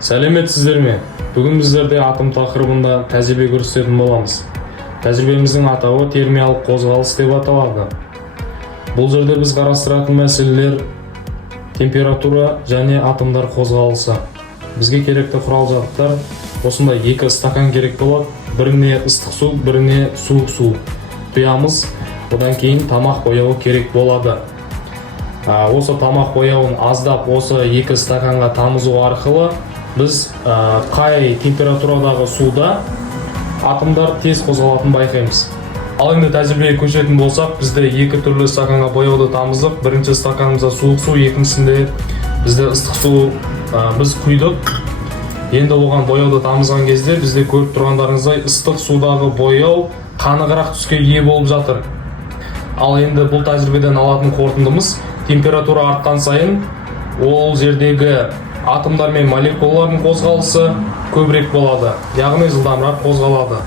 Сәлеметсіздер ме? Бүгін біздерде атом тақырыбында тәжірибе көрсететін боламыз. Тәжірибеміздің атауы термиялық қозғалыс деп аталады. Бұл жерде біз қарастыратын мәселелер температура және атомдар қозғалысы. Бізге керекті құрал-жабдықтар осындай 2 стакан керек болады. Біріне ыстық су, біріне суық су құямыз. Одан кейін тамақ бояуы керек болады. Осы тамақ бояуын аздап осы 2 стаканға тамызу арқылы біз қай температурадағы суда атомдар тез қозғалатынын байқаймыз. Ал енді тәжірибеге көшетін болсақ, бізде 2 түрлі стаканға бояуды тамыздық. Бірінші стаканымызда суық су, екіншісінде бізде ыстық су біз құйдық. Енді оған бояуды тамызған кезде бізде көріп тұрғандарыңыздай ыстық судағы бояу қанығырақ түске ие болып жатыр. Ал енді бұл тәжірибеден алатын қорытындымыз, температура артқан сайын ол жердегі атомдар мен молекулалардың қозғалысы көбірек болады, яғни жылдамырақ қозғалады.